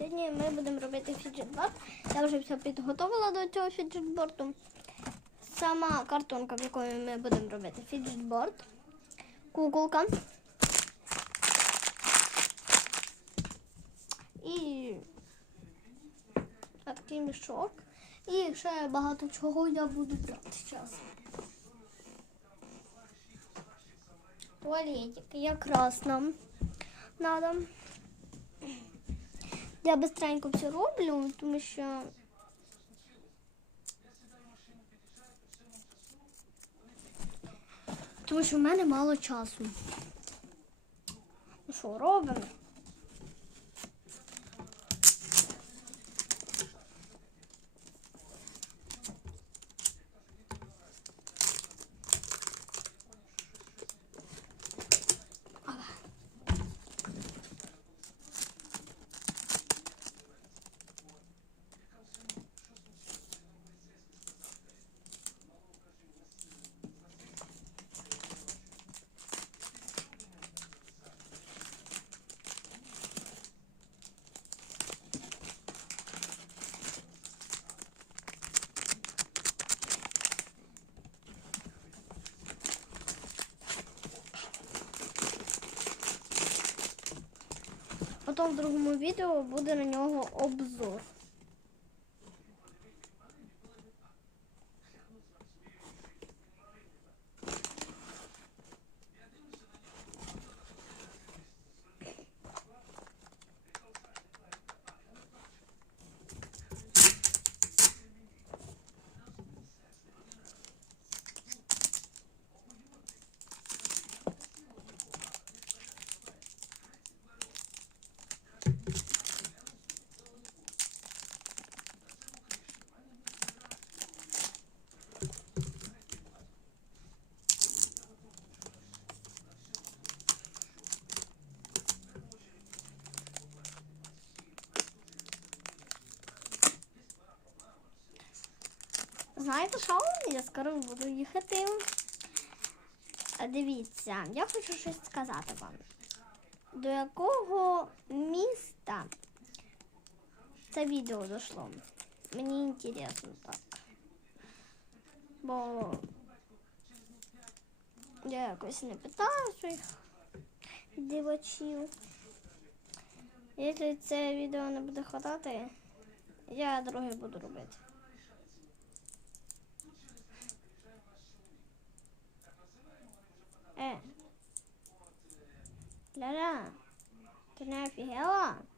Сьогодні ми будемо робити фіджетборд. Я вже все підготувала до цього фіджетборду. Сама картонка, в якої ми будемо робити фіджетборд. Куколка. І такий мішок. І ще багато чого я буду брати зараз. Туалетик якраз нам надо. Я быстренько все роблю, тому що. Тому що в мене мало часу. Ну що, робимо? Потім в другому відео буде на нього обзор. Знаєте що? Я скоро буду їхати. Дивіться, я хочу щось сказати вам. До якого міста це відео дійшло? Мені інтересно так. Бо я якось не питала своїх дивачів. Якщо це відео не буде хватати, я друге буду робити. Clara, can I have your hair on?